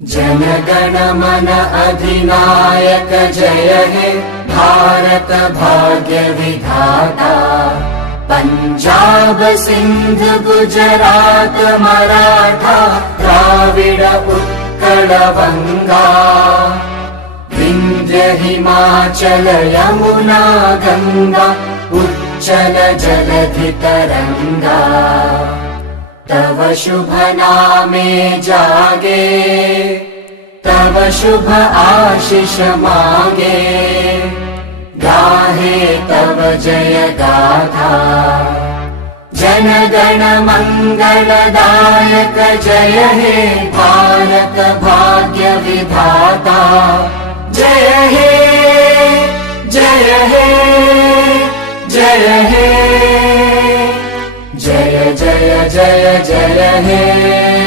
जन गण मन अधिनायक जय हे भारत भाग्य विधाता। पंजाब सिंध गुजरात मराठा द्राविड उत्कल बंगा। विंध्य हिमाचल यमुना गंगा उच्चल जलधि तरंगा। तव शुभ नामे जागे तव शुभ आशीष मांगे। गाहे तव जय गाथा जन गण मंगलदायक जय हे भारत भाग्य विधाता। जय हे जय हे जय हे जय जय जय जय हे।